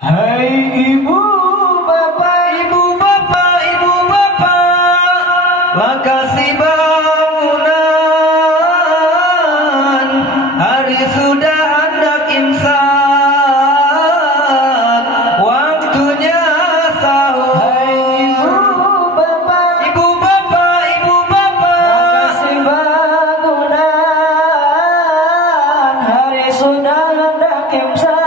Hai ibu bapak, makasih bangunan, hari sudah hendak imsak, waktunya sahur. Hai ibu bapak, makasih bangunan, hari sudah hendak imsak.